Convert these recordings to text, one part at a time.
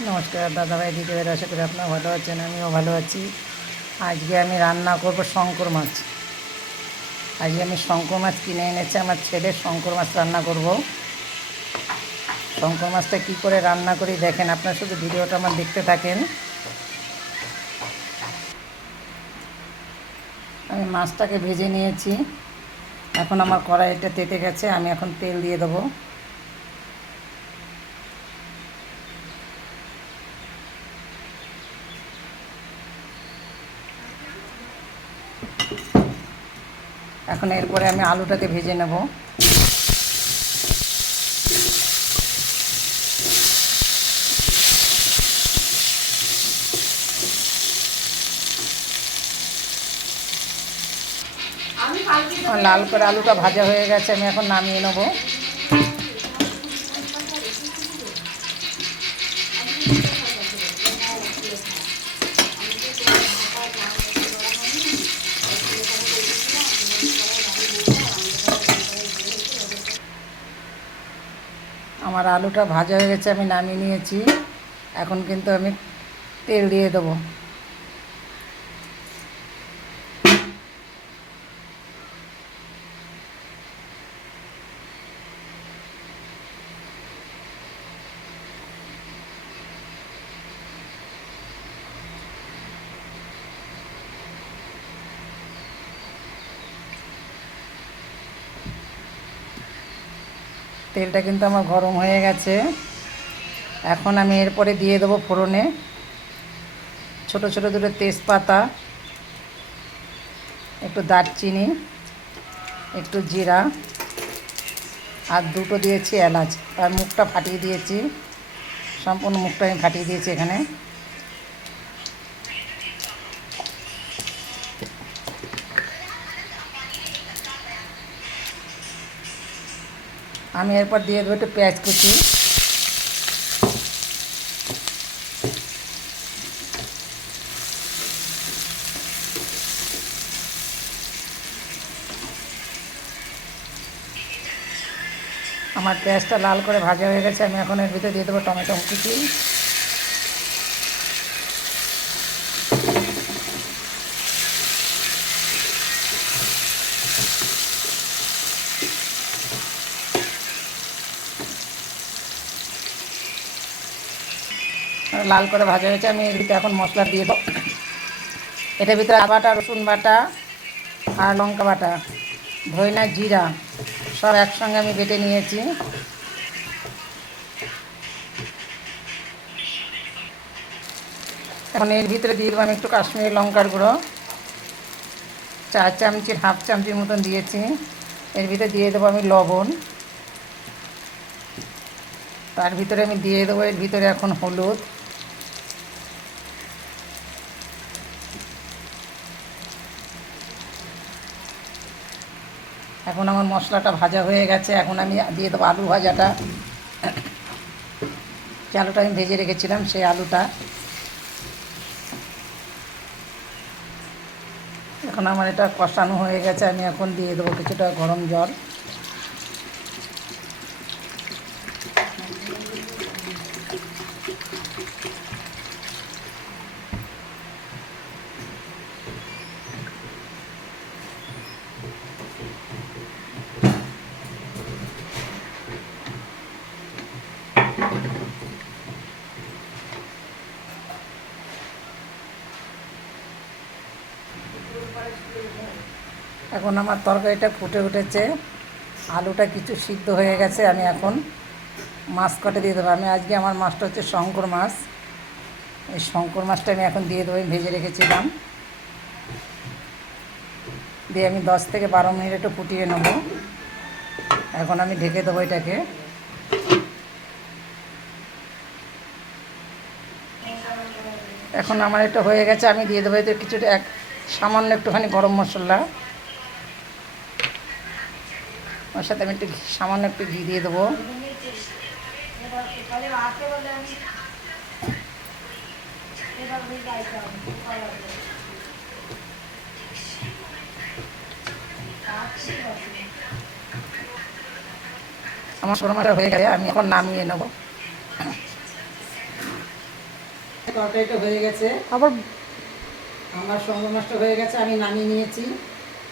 নমস্কার দাদাভাই দিদিভাই, আশা করি আপনারা ভালো আছেন, আমিও ভালো আছি। আজকে আমি রান্না করব শঙ্কর মাছ। আজকে আমি শঙ্কর মাছ কিনে এনেছি, আমার ছেলে শঙ্কর মাছ রান্না করব। শঙ্কর মাছটা কী করে রান্না করি দেখেন, আপনারা শুধু ভিডিওটা আমার দেখতে থাকেন। আমি মাছটাকে ভেজে নিয়েছি, এখন আমার কড়াইটা তেতে গেছে, আমি এখন তেল দিয়ে দেবো। এখন এরপরে আমি আলুটাকে ভেজে নেব। লাল করে আলুটা ভাজা হয়ে গেছে, আমি এখন নামিয়ে নেব। আমার আলুটা ভাজা হয়ে গেছে, আমি নামিয়ে নিয়েছি। এখন কিন্তু আমি তেল দিয়ে দেবো। তেলটা কিন্তু আমার গরম হয়ে গেছে। এখন আমি এরপরে দিয়ে দেবো ফোড়নে ছোট ছোট দুটো তেজপাতা, একটু দারচিনি, একটু জিরা, আর দুটো দিয়েছি এলাচ। তার মুখটা ফাটিয়ে দিয়েছি, সম্পূর্ণ মুখটা আমি ফাটিয়ে দিয়েছি এখানে। আমি এরপর দিয়ে দেবো একটু পেঁয়াজ কুচি। আমার পেঁয়াজটা লাল করে ভাজা হয়ে গেছে, আমি এখন এর ভিতরে দিয়ে দেবো টমেটো কুচি। লাল করে ভাজা হয়েছে, আমি এর ভিতরে এখন মশলা দিয়ে দেবো। এটার ভিতরে আদা বাটা, রসুন বাটা, আর লঙ্কা বাটা, ধইনা, জিরা সব একসঙ্গে আমি বেটে নিয়েছি। এখন এর ভিতরে দিয়ে দেবো আমি একটু কাশ্মীরি লঙ্কার গুঁড়ো, 4 চামচির হাফ চামচির মতন দিয়েছি। এর ভিতরে দিয়ে দেবো আমি লবণ। তার ভিতরে আমি দিয়ে দেবো এর ভিতরে এখন হলুদ। এখন আমার মশলাটা ভাজা হয়ে গেছে, এখন আমি দিয়ে দেবো আলু ভাজাটা। যে আলুটা আমি ভেজে রেখেছিলাম সেই আলুটা। এখন আমার এটা কষানো হয়ে গেছে, আমি এখন দিয়ে দেবো কিছুটা গরম জল। এখন আমার তরকারিটা ফুটে উঠেছে, আলুটা কিছু সিদ্ধ হয়ে গেছে, আমি এখন মাছ কটে দিয়ে দেবো। আমি আজকে আমার মাছটা হচ্ছে শঙ্কর মাছ। এই শঙ্কর মাছটা আমি এখন দিয়ে দেবো, আমি ভেজে রেখেছিলাম। দিয়ে আমি 10 থেকে 12 মিনিট একটু ফুটিয়ে নেব। এখন আমি ঢেকে দেবো এটাকে। এখন আমার এটা হয়ে গেছে, আমি দিয়ে দেবো এতে কিছুটা সামান্য একটুখানি গরম মশলা। ওর সাথে আমি একটু সামান্য একটু ঘি দিয়ে দেবো। আমার শোরমাটা হয়ে গেছে, আমি এখন নামিয়ে নেব। তরকারিটা হয়ে গেছে, আবার আমার শঙ্কর মাছটা হয়ে গেছে, আমি নামিয়ে নিয়েছি।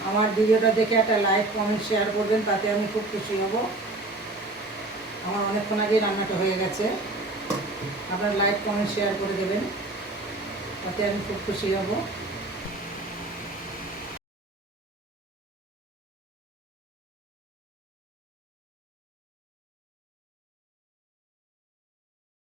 আমার ভিডিওটা দেখে একটা লাইক কমেন্ট শেয়ার করবেন, তাতে আমি খুব খুশি হব। আমার অনেকক্ষণ আগেই রান্নাটা হয়ে গেছে, আপনার লাইক কমেন্ট শেয়ার করে দেবেন, তাতে আমি খুব খুশি হব।